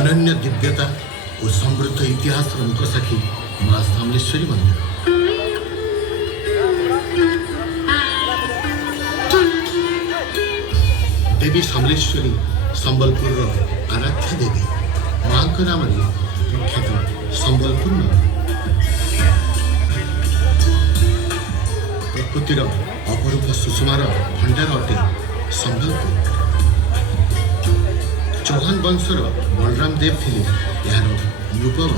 अनन्य दिव्यता और समृद्ध इतिहास मुख साक्षी माँ समलेश्वरी मंदिर। देवी समलेश्वरी संबलपुर आराध्य देवी माँ नाम प्रख्यात संबलपुर प्रकृतिर अपरूप सुषमार भंडार अटे संबलपुर। चौहान वंशर बलराम देव थिले यार यूपवर।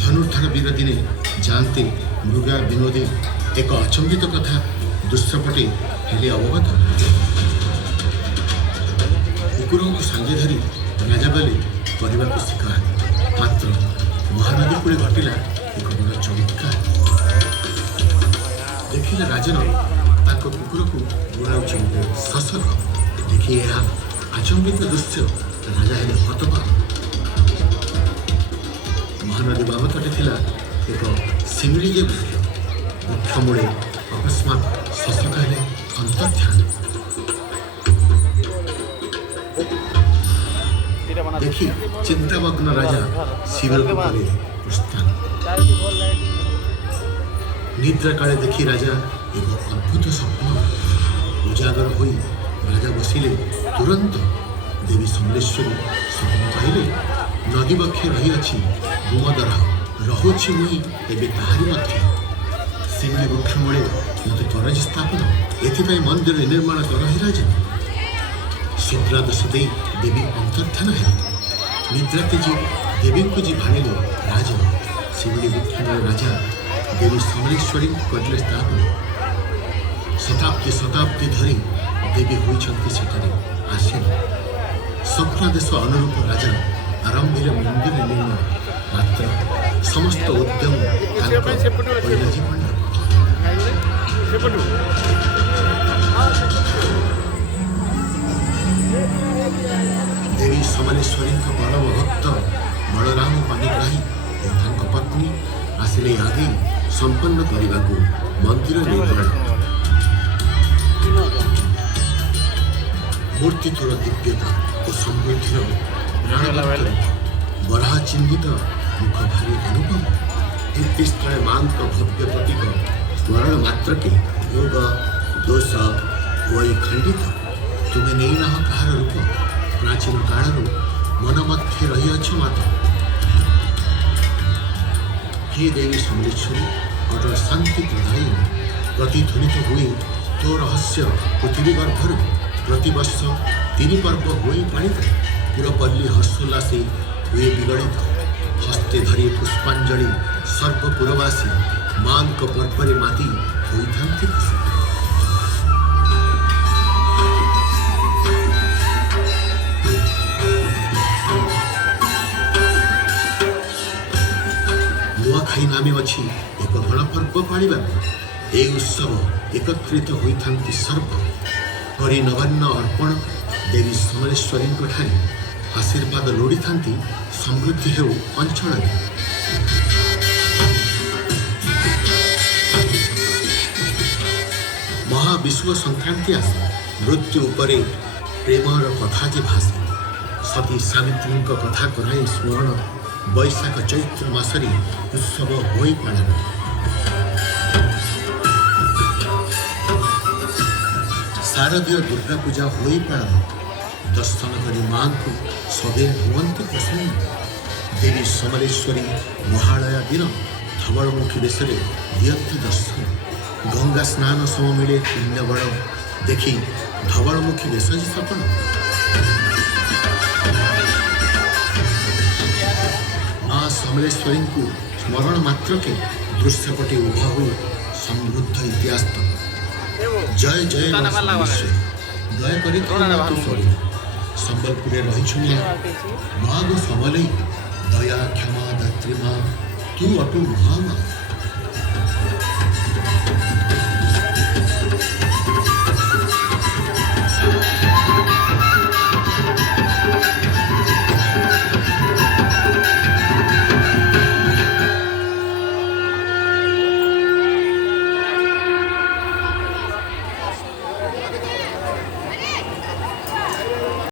धनुर्धर वीर दिने जानते मृगा विनोदे एक अचंबित कथा दुष्यपटे हेले अवगत। कुकुर को सांगे धरी राजा गले करने को शिकार, मात्र महानदी कूले घटिला एक बड़ चमत्कार। देखिले राजन ताक कुकुर को बुलाउछि शशक। देखिए यह आचंबित दृश्य राजा हेले हतबाक। महानदी बाबतटे थिला एक सिमिली जे मुख्य मूले अकस्मात शशक हेले अंतर्ध्यान। देखी चिंतामग्न राजा शिविर परे प्रस्थान। निद्रा काले देखी राजा एक अद्भुत स्वप्न उजागर होई राजा बसिले। तुरंत देवी समलेश्वरी स्वप्न कहले नदी बक्षे रही अच्छी गुमदरा रहुछि मुई एबे ताहारी मध्य। सिमिली वृक्ष मूले मते करज स्थापन एथिपाई मंदिर निर्माण करहि राजा। शुद्रादश दे देवी अंतर्धान है। निद्रा तेजी देवी को जी भाणिले राजा। सिमिली वृक्ष मूले राजा देवी समलेश्वरी करले स्थापन। शताब्दी शताब्दी धरी देवी होइछन्ति सेठारे आसीन। स्वप्नादेश अनुरूप राजा आरंभिले मंदिर निर्माण, मात्र समस्त उद्यम जीवन। देवी समलेश्वरी परम भक्त बलराम पाणिग्राही और पत्नी आसिले आगे संपन्न करने को मंदिर निर्माण। मूर्ति थोड़ा दिव्यता और समृद्धि बराह चिन्हित मुख भारी अनुपम। स्थले मां भव्य प्रतीक स्मरण मात्र के योग दोष वही खंडित। तुम्हें नहीं ना कहार रूप प्राचीन कालू मन मध्य रही अच्छ मात्र। हे देवी समलेश्वरी अटल शांति प्रदायिनी प्रतिध्वनित हुए तो रहस्य पृथ्वी गर्भर। प्रतिवर्ष 3 पर्व हुए पालित। पुरपल्ली हर्षोल्लासे हुए विगणित। हस्ते धरी पुष्पांजलि सर्वपुरवासी मां पर्वरे माती होइथांति खुशी। नुआखाई नामे अच्छी एक गणपर्व पालिबा। ए उत्सव एकत्रित होइथांति सर्व हरि नवान्न अर्पण। देवी समलेश्वरी ठारे आशीर्वाद लोड़ी थांती समृद्धि हेउ अंचल। महाविश्व संक्रांति आसे मृत्यु उपरे प्रेमर कथा जे भाषे। सती सावित्री कथा कराई स्मरण। बैशाख चैत्र मासरे उत्सव होई पालन। शारदीय दुर्गा पूजा होई पालन। दर्शन करी मां को सबे हुअन्ति प्रसन्न। देवी समलेश्वरी महालया दिन धवलमुखी बेशरे दियन्ति दर्शन। गंगा स्नान सम मिले पुण्य बड़ देखी धवलमुखी बेश सपन। मां समलेश्वरी को स्मरण मात्र के दृश्यपटे उभा हुई समृद्ध इतिहास तक। जय जय दया करी संबलपुर रही माँ गो समलई दया क्षमा दात्री माँ तू अटु महामा।